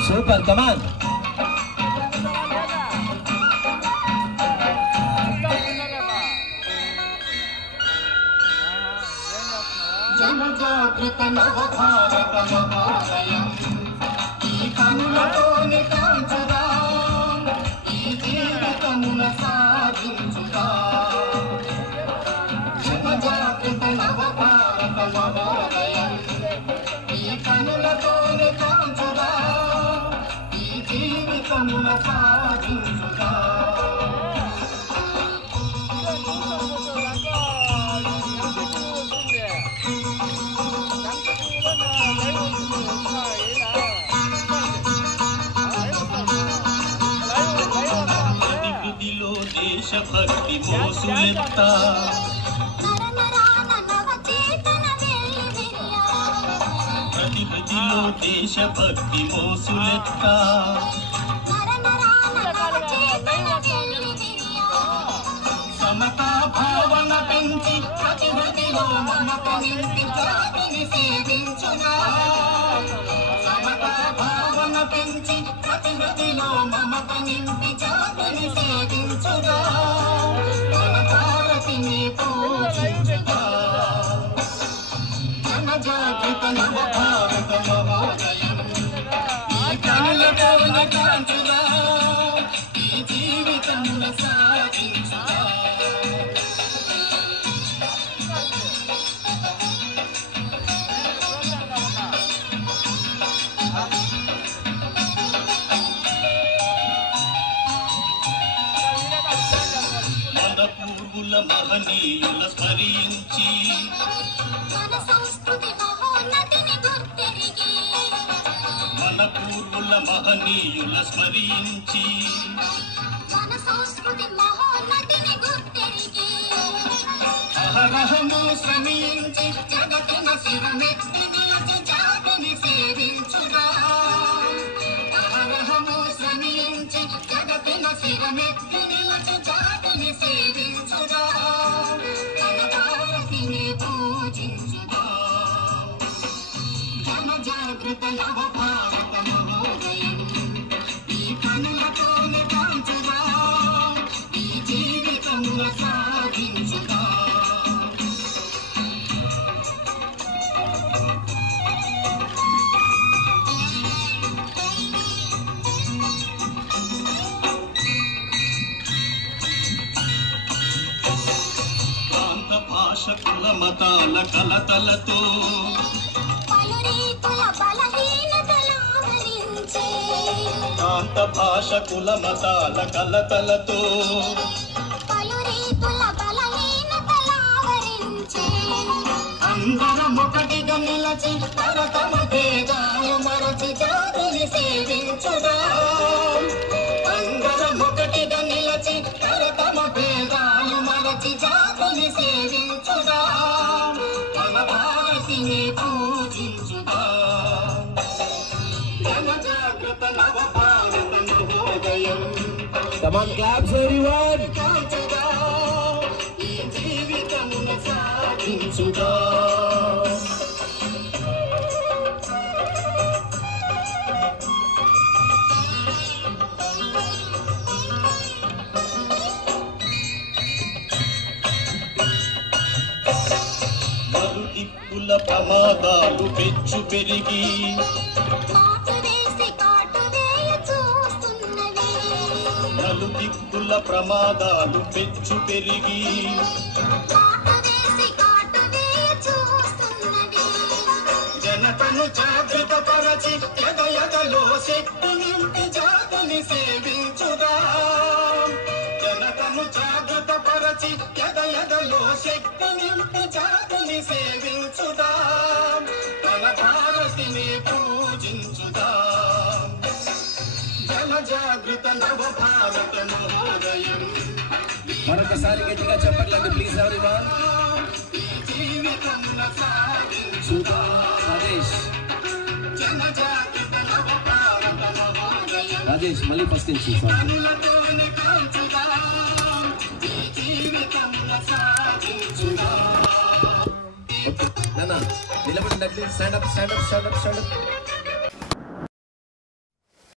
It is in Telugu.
Super, come on. जनजागृत नव भारत नवोदयं ఈ కనులతోనే కాంచుదా ఈ జీవితమున సాధించుదా जनजागृत नव भारत नवोदयं ఈ కనులతోనే కాంచుదా ఈ జీవితమున సాధించుదా దేశభక్తి మోసులెత్త ప్రతిభృతిలో దేశభక్తి మోసులెత్త సమతా భావన పెంచి ప్రతిభృతిలో మమత నింపి జాతిని సేవించునా సమతా భావన పెంచి ప్రతిభృతిలో మమత నింపి జాతిని సేవించుదా మన భారతిని పూజించుదా जनजागृत नव भारत नवोदయం ఈ కనులతోనే కాంచుదా ఈ జీవితమున సాధించుదా మన పూర్వుల మహనీయుల స్మరించి మన పూర్వుల మహనీయుల స్మరించి అహరహము శ్రమించి జగతిన శిరమెత్తి నిలిచి జాతిని సేవించుదా అహరహము శ్రమించి జగతిన శిరమెత్తి నిలిచి జాతిని సేవించుదా మన భారతిని పూజించుదా जनजागृत नव भारत नवोदయం ఈ కనులతోనే కాంచుదా ఈ జీవితమున సాధించుదా ప్రాంత భాష కుల మతాల కలతలతో ప్రాంత భాష కుల మతాల కలతలతో అందరం ఒకటిగా నిలచి తమ భేదాలు మరచి జాతిని సేవించుదా అందరం ఒకటిగా నిలచి తమ భేదాలు మరచి జాతిని సేవించుదా మన భారతిని పూజించుదా जनजागृत नव Bharat नवोदయం Come on, claps everyone. కాంచుదా ఈ జీవితమున సాధించుదా నలుదిక్కుల ప్రమాదాలు పెచ్చు పెరిగి నలుదిక్కుల ప్రమాదాలు పెచ్చు పెరిగి జనతను జాగృత పరచి ఎదలో శక్తి నింపి జాతిని సేవించుదా జనతను జాగృత పరచి ఎదలో శక్తి నింపి జాతిని సేవించుదా మన భారతిని పూజించుదా जनजागृत नव भारत नवोदయం మరొకసారి గట్టిగా చెప్పట్లేదు ప్లీజ్ ఎవరీవన్. జీవితమున సాధించుదా సతీష్ जनजागृत नव भारत नवोदయం రాజేష్ మళ్ళీ ఫస్ట్ నుంచి సాంగ్. ఓకే నాన్న నిలబడి stand up stand up stand up stand up.